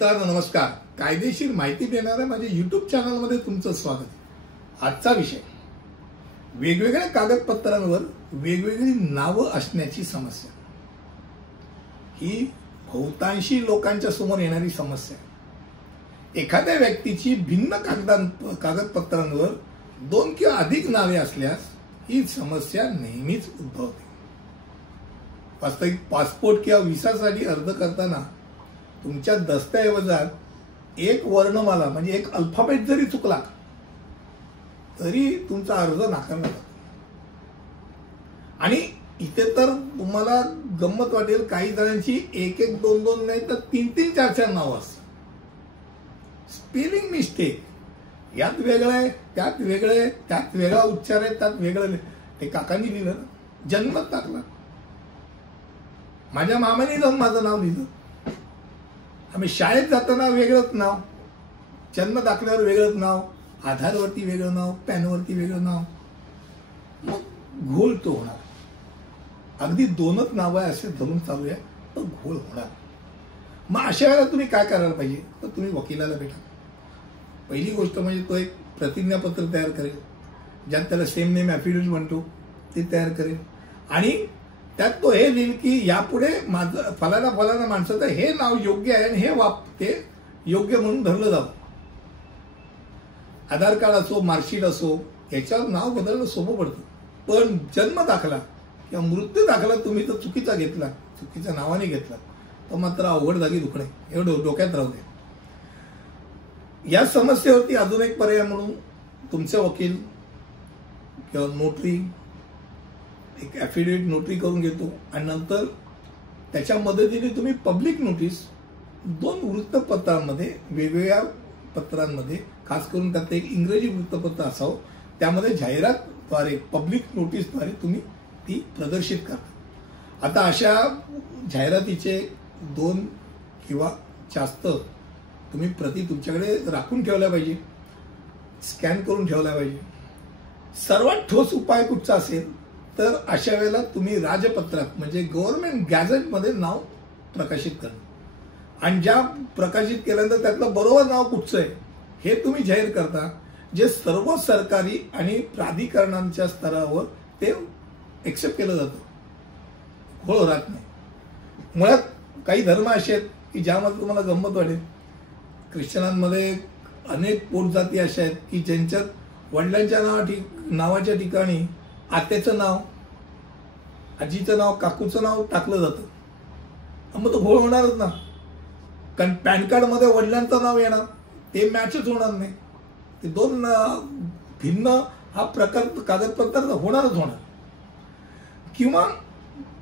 मित्रांनो नमस्कार. कायदेशीर माहिती देणाऱ्या माझ्या YouTube चॅनलमध्ये तुमचं स्वागत आहे. आजचा विषय वेगवेगळ्या कागदपत्रांवर वेगवेगळी नावं असण्याची समस्या. ही बहुतांशी लोकांच्या समोर येणारी समस्या. एखाद्या व्यक्तीची भिन्न कागदपत्रांवर 2 किंवा अधिक नावे असल्यास ही समस्या नेहमीच उद्भवते. वास्तविक पासपोर्ट किंवा व्हिसासाठी अर्ज करताना तुमच्या दस्तऐवजात एक वर्णमाला म्हणजे एक अल्फाबेट जरी चुकला तरी तुमचा अर्ज नाकारला जातो. आणि इथे तर तुम्हाला गंमत वाटेल, काही जणांची 1-1, 2-2 नाही तर 3-3, 4-4 नावं असतात. स्पेलिंग मिस्टेक, यात वेगळं आहे, त्यात वेगळं आहे, त्यात वेगळा उच्चार आहे, त्यात वेगळं. ते काकांनी लिहिलं, जन्मत टाकला. माझ्या मामाने जाऊन माझं नाव लिहिलं. आम्ही शाळेत जाताना वेगळंच नाव, जन्म दाखल्यावर वेगळंच नाव, आधारवरती वेगळं नाव, पॅनवरती वेगळं नाव. मग घोळ तो होणार. अगदी 2च नावं आहे असे धरून चालू आहे तर घोळ होणार. मग अशा वेळेला तुम्ही काय करायला पाहिजे, तर तुम्ही वकिलाला भेटा. पहिली गोष्ट म्हणजे तो एक प्रतिज्ञापत्र तयार करेल, ज्यात त्याला सेम नेम ॲफिडेव्हिट म्हणतो ते तयार करेल. आणि त्यात तो हे लिहिल की यापुढे माझं फलाना फलाना माणसाचं हे नाव योग्य आहे आणि हे ते योग्य म्हणून धरलं जावं. आधार कार्ड असो, मार्कशीट असो, याच्यावर नाव बदलणं सोपं पडतं. पण जन्म दाखला किंवा मृत्यू दाखला तुम्ही तर चुकीचा घेतला, चुकीच्या नावाने घेतला तर मात्र अवघड जागी दुखणे. एवढं डोक्यात राहू दे. या समस्येवरती अजून एक पर्याय म्हणून तुमचे वकील किंवा नोटरी एक ॲफिडेव्हिट नोटरी करून घेतो आणि नंतर त्याच्या मदतीने तुम्ही पब्लिक नोटीस 2 वृत्तपत्रांमध्ये, वेगवेगळ्या पत्रांमध्ये, खास करून त्यात एक इंग्रजी वृत्तपत्र असावं, त्यामध्ये जाहिरातद्वारे, पब्लिक नोटीसद्वारे तुम्ही ती प्रदर्शित करा. आता अशा जाहिरातीचे 2 किंवा जास्त तुम्ही प्रती तुमच्याकडे राखून ठेवल्या पाहिजे, स्कॅन करून ठेवल्या पाहिजे. सर्वात ठोस उपाय कुठचा असेल तर अशा वेळेला तुम्ही राजपत्रात म्हणजे गव्हर्नमेंट गॅझेटमध्ये नाव प्रकाशित करा. आणि ज्या प्रकाशित केल्यानंतर त्यातलं बरोबर नाव कुठचं आहे हे तुम्ही जाहीर करता, जे सर्व सरकारी आणि प्राधिकरणांच्या स्तरावर ते एक्सेप्ट केलं जातं. घोळ राहत नाही. मुळात काही धर्म असे आहेत की ज्यामध्ये तुम्हाला गंमत वाटेल. ख्रिश्चनांमध्ये अनेक पोटजाती अशा आहेत की ज्यांच्यात वडिलांच्या नावाच्या ठिकाणी आत्याचं नाव, आजीचं नाव, काकूचं नाव टाकलं जातं. मग तो घोळ होणारच ना. कारण पॅन कार्डमध्ये वडिलांचं नाव येणार, ते मॅचच होणार नाही. ते 2 भिन्न हा प्रकार कागदपत्रात होणारच होणार. किंवा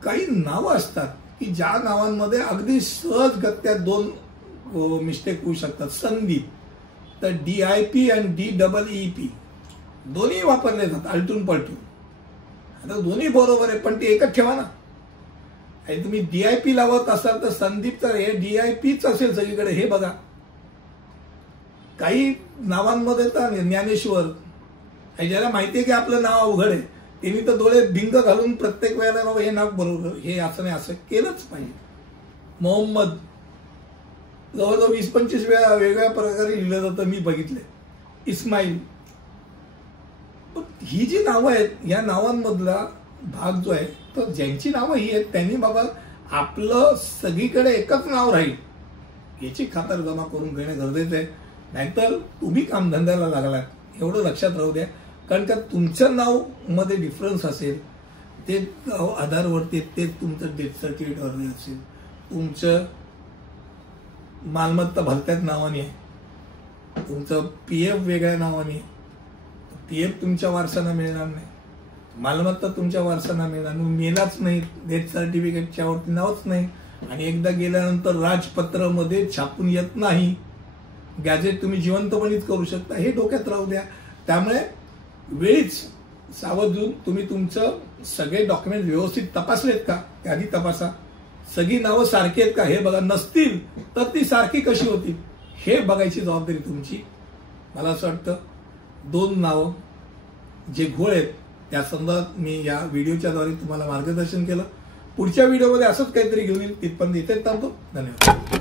काही नावं असतात की ज्या नावांमध्ये अगदी सहजगत्या 2 मिस्टेक होऊ शकतात. संदीप तर DIP आणि DEEP दोन्ही वापरले जातात आलटून पलटून. आता दोन्ही बरोबर आहे पण ते एकच ठेवा ना. आणि तुम्ही DIP लावत असाल तर संदीप तर हे DIPच असेल सगळीकडे, हे बघा. काही नावांमध्ये तर ज्ञानेश्वर, ज्याला माहिती आहे की आपलं नाव अवघड आहे, त्यांनी तर डोळे भिंग घालून प्रत्येक वेळेला बाबा हे नाव बरोबर, हे असं नाही असं केलंच पाहिजे. मोहम्मद जवळजवळ 20-25 वेळा वेगवेगळ्या प्रकारे लिहिलं जातं, मी बघितले. इस्माईल. ही जी नावं आहेत या नावांमधला भाग जो आहे तर ज्यांची नावं ही आहेत त्यांनी बाबा आपलं सगळीकडे एकच नाव राहील याची खातरजमा करून घेणं गरजेचं आहे. नाहीतर तुम्ही कामधंद्याला लागलात एवढं लक्षात राहू द्या. कारण का तुमचं नाव मध्ये डिफरन्स असेल, ते आधारवरती ते तुमचं डेथ सर्टिफिकेटवर असेल, तुमचं मालमत्ता भलत्याच नावाने आहे, तुमचं PF वेगळ्या नावाने, PF तुमच्या वारसांना मिळणार नाही, मालमत्ता तुमच्या वारसांना मिळणार नाही, मेलाच नाही, डेथ सर्टिफिकेटच्या वरती नावच नाही, आणि एकदा गेल्यानंतर राजपत्रामध्ये छापून येत नाही, गॅजेट तुम्ही जिवंतपणीच करू शकता. हे डोक्यात राहू द्या. त्यामुळे वेळीच सावध होऊन तुम्ही तुमचं सगळे डॉक्युमेंट व्यवस्थित तपासलेत का ते आधी तपासा. सगळी नावं सारखी आहेत का हे बघा. नसतील तर ती सारखी कशी होतील हे बघायची जबाबदारी तुमची. मला असं वाटतं 2 नावं जे घोळ आहेत त्या संदर्भात मी या व्हिडिओच्या द्वारे तुम्हाला मार्गदर्शन केलं. पुढच्या व्हिडिओमध्ये असंच काहीतरी घेऊन येईल. तिथपर्यंत इथेच थांबतो. धन्यवाद.